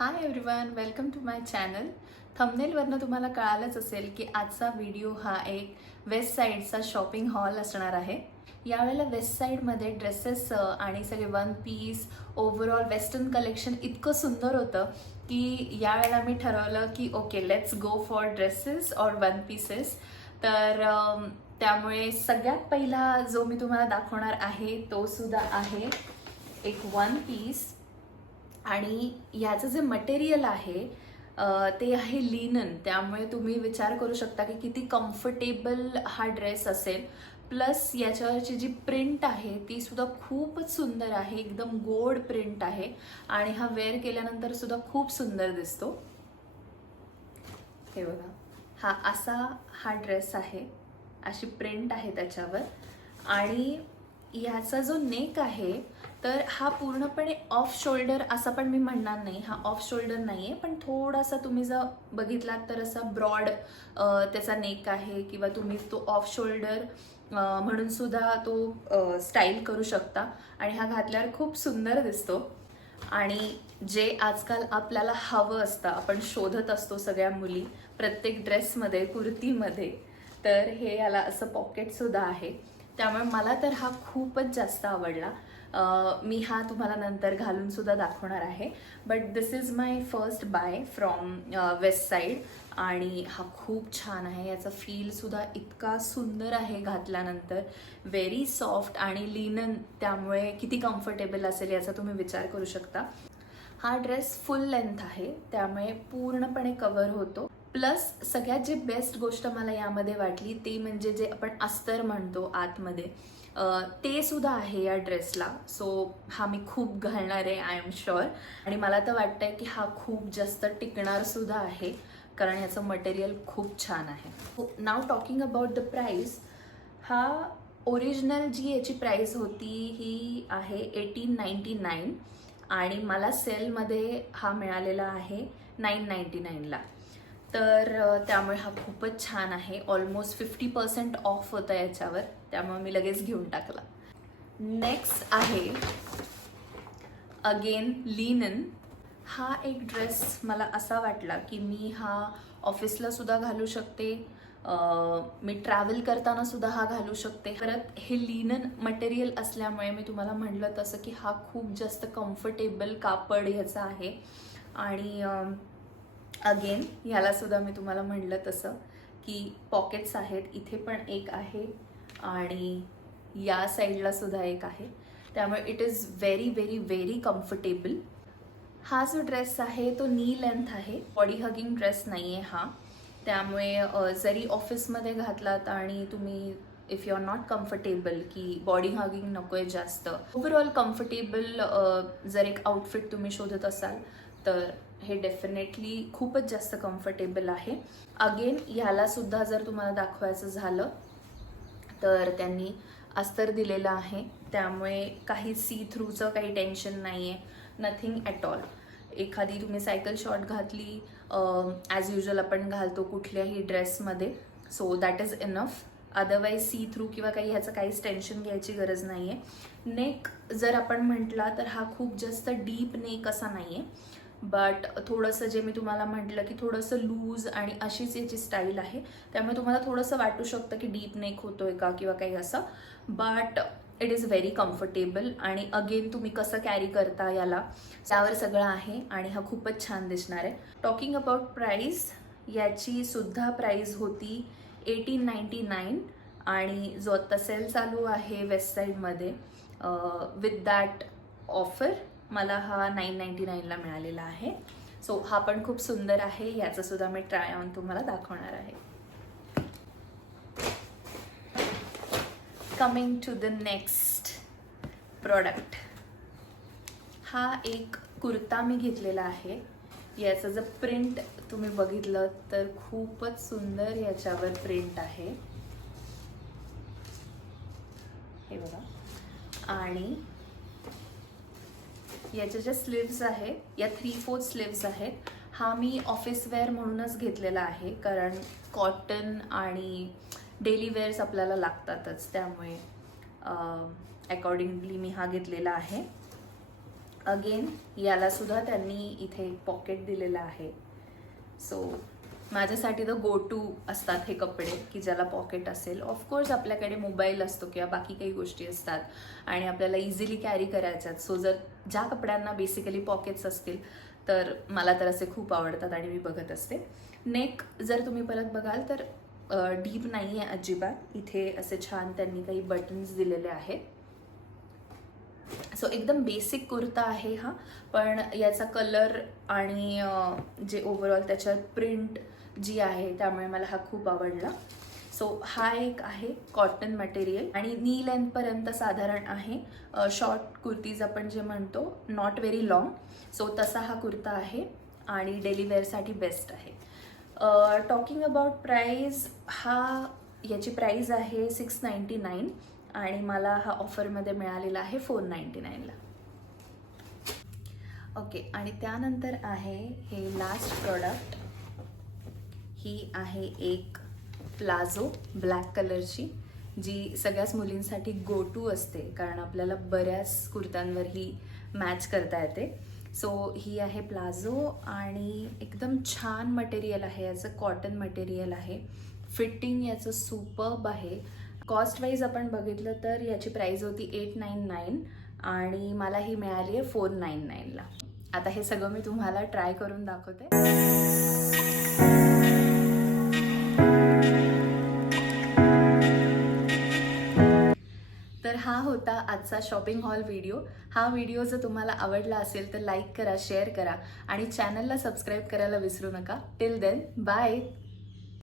High everyone, welcome to my channel. थंबनेलवरनं तुम्हाला कळालंच असेल की आजचा व्हिडिओ हा एक वेस्ट साईडचा शॉपिंग हॉल असणार आहे. यावेळेला वेस्ट साईडमध्ये ड्रेसेस आणि सगळे one piece overall western collection इतकं सुंदर होतं की यावेळेला मी ठरवलं की okay, let's go for dresses और वन पीसेस. तर त्यामुळे सगळ्यात पहिला जो मी तुम्हाला दाखवणार आहे तो सुद्धा आहे एक वन पीस. आणि याचं जे मटेरियल आहे ते आहे लिनन. त्यामुळे तुम्ही विचार करू शकता की किती कम्फर्टेबल हा ड्रेस असेल. प्लस याच्यावरची जी प्रिंट आहे ती सुद्धा खूपच सुंदर आहे, एकदम गोड प्रिंट आहे आणि हा वेअर केल्यानंतर सुद्धा खूप सुंदर दिसतो. हे बघा, हा ड्रेस आहे, अशी प्रिंट आहे त्याच्यावर. आणि ह्याचा जो नेक आहे तर हा पूर्णपणे ऑफ शोल्डर असा पण मी म्हणणार नाही, हा ऑफ शोल्डर नाही आहे, पण थोडासा तुम्ही जर बघितलात तर असा ब्रॉड त्याचा नेक आहे, किंवा तुम्ही तो ऑफ शोल्डर म्हणून सुद्धा तो स्टाईल करू शकता. आणि हा घातल्यावर खूप सुंदर दिसतो. आणि जे आजकाल आपल्याला हवं असतं, आपण शोधत असतो सगळ्या मुली प्रत्येक ड्रेसमध्ये, कुर्तीमध्ये, तर हे याला असं पॉकेटसुद्धा आहे. त्यामुळे मला तर हा खूपच जास्त आवडला. मी हा तुम्हाला नंतर घालून सुद्धा दाखवणार आहे. But this is my first buy from Westside. आणि हा खूप छान आहे, याचा फील सुद्धा इतका सुंदर आहे घातल्यानंतर, व्हेरी सॉफ्ट आणि लिनन, त्यामुळे किती कम्फर्टेबल असेल याचा तुम्ही विचार करू शकता. हा ड्रेस फुल लेंथ आहे, त्यामुळे पूर्णपणे कव्हर होतो. प्लस सगळ्यात जी बेस्ट गोष्ट मला यामध्ये वाटली ते म्हणजे जे आपण अस्तर म्हणतो आतमध्ये, ते सुद्धा आहे या ड्रेसला. सो हा मी खूप घालणार आहे, आय एम शुअर. आणि मला तर वाटतंय की हा खूप जास्त टिकणार सुद्धा आहे, कारण याचं मटेरियल खूप छान आहे. नाव टॉकिंग अबाउट द प्राईस, हा ओरिजिनल जी याची प्राईस होती ही आहे 1899 आणि मला सेलमध्ये हा मिळालेला आहे 999ला. तर त्यामुळे हा खूपच छान आहे. ऑलमोस्ट 50% ऑफ होतं याच्यावर, त्यामुळे मी लगेच घेऊन टाकला. नेक्स्ट आहे अगेन लिनन. हा एक ड्रेस मला असा वाटला की मी हा ऑफिसला सुद्धा घालू शकते, मी ट्रॅव्हल करताना सुद्धा हा घालू शकते. परत हे लिनन मटेरियल असल्यामुळे मी तुम्हाला म्हटलं तसं की हा खूप जास्त कम्फर्टेबल कापड ह्याचा आहे. आणि अगेन ह्याला सुद्धा मी तुम्हाला म्हटलं तसं की पॉकेट्स आहेत, इथे पण एक आहे आणि या साईडला सुद्धा एक आहे, त्यामुळे it is very very very comfortable. हा जो ड्रेस आहे तो नी लेंथ आहे, बॉडी हगिंग ड्रेस नाही आहे हा. त्यामुळे जरी ऑफिसमध्ये घातलात आणि तुम्ही if you are not comfortable की बॉडी हगिंग नको आहे जास्त, ओव्हरऑल कम्फर्टेबल जर एक आउटफिट तुम्ही शोधत असाल तर हे डेफिनेटली खूपच जास्त कम्फर्टेबल आहे. अगेन ह्याला सुद्धा जर तुम्हाला दाखवायचं झालं तर त्यांनी अस्तर दिलेलं आहे, त्यामुळे काही सी थ्रूचं काही टेन्शन नाही आहे, नथिंग ॲट ऑल. एखादी तुम्ही सायकल शॉर्ट घातली ॲज युजल आपण घालतो कुठल्याही ड्रेसमध्ये, so that is enough. Otherwise see through किंवा काही ह्याचं काहीच टेन्शन घ्यायची गरज नाही आहे. नेक जर आपण म्हटला तर हा खूप जास्त डीप नेक असा नाही आहे, बट थोडंसं जे मी तुम्हाला म्हटलं की थोडंसं लूज आणि अशीच याची स्टाईल आहे, त्यामुळे तुम्हाला थोडंसं वाटू शकतं की डीप नेक होतोय का किंवा काही असं, but it is very comfortable. आणि अगेन तुम्ही कसं कॅरी करता याला, त्यावर सगळं आहे आणि हा खूपच छान दिसणार आहे. टॉकिंग अबाउट प्राईस, याची सुद्धा प्राईस होती 1899 आणि जो आत्ता सेल चालू आहे वेस्ट साईडमध्ये विथ दॅट ऑफर मला हा 999ला मिळालेला आहे. सो हा पण खूप सुंदर आहे, याचं सुद्धा मी ट्राय ऑन तुम्हाला दाखवणार आहे. Coming to the next product, हा एक कुर्ता मी घेतलेला आहे. याचं जर प्रिंट तुम्ही बघितलं तर खूपच सुंदर याच्यावर प्रिंट आहे, हे बघा. आणि याच्या ज्या स्लीव्स आहेत या 3/4 स्लीव्स आहेत. हा मी ऑफिस वेअर म्हणूनच घेतलेला आहे, कारण कॉटन आणि डेली वेअर्स आपल्याला लागतातच, त्यामुळे अकॉर्डिंगली मी हा घेतलेला आहे. अगेन याला सुद्धा त्यांनी इथे पॉकेट दिलेलं आहे. सो माझ्यासाठी तर गो टू असतात हे कपडे की ज्याला पॉकेट असेल. ऑफकोर्स आपल्याकडे मोबाईल असतो किंवा बाकी काही गोष्टी असतात आणि आपल्याला इझिली कॅरी करायच्यात. सो जर ज्या कपड्यांना बेसिकली पॉकेट्स असतील तर मला तर असे खूप आवडतात आणि मी बघत असते. नेक जर तुम्ही परत बघाल तर डीप नाही आहे अजिबात. इथे असे छान त्यांनी काही बटन्स दिलेले आहेत. सो एकदम बेसिक कुर्ता आहे हा, पण याचा कलर आणि जे ओव्हरऑल त्याच्यात प्रिंट जी आहे त्यामुळे मला हा खूप आवडला. सो हा एक आहे कॉटन मटेरियल आणि नी लेंथपर्यंत साधारण आहे. शॉर्ट कुर्तीज आपण जे म्हणतो, नॉट व्हेरी लॉंग. सो तसा हा कुर्ता आहे आणि डेली वेअरसाठी बेस्ट आहे. टॉकिंग अबाउट प्राईज, याची प्राईज आहे 699 आणि मला हा ऑफरमध्ये मिळालेला आहे 499ला. ओके, आणि त्यानंतर आहे हे लास्ट प्रोडक्ट. ही आहे एक प्लाझो ब्लॅक कलरची, जी सगळ्याच मुलींसाठी गो टू असते कारण आपल्याला बऱ्याच कुर्त्यांवर ही मॅच करता येते. सो ही आहे प्लाझो आणि एकदम छान मटेरियल आहे याचं, कॉटन मटेरियल आहे. फिटिंग याचं सुपर्ब आहे. कॉस्ट वाईज आपण बघितलं तर याची प्राईस होती 899 आणि मला ही मिळाली आहे 499ला. आता हे सगळं मी तुम्हाला ट्राय करून दाखवते. तर हा होता आजचा शॉपिंग हॉल व्हिडिओ. हा व्हिडिओ जर तुम्हाला आवडला असेल तर लाईक करा, शेअर करा आणि चॅनलला सबस्क्राईब करायला विसरू नका. Till then, bye.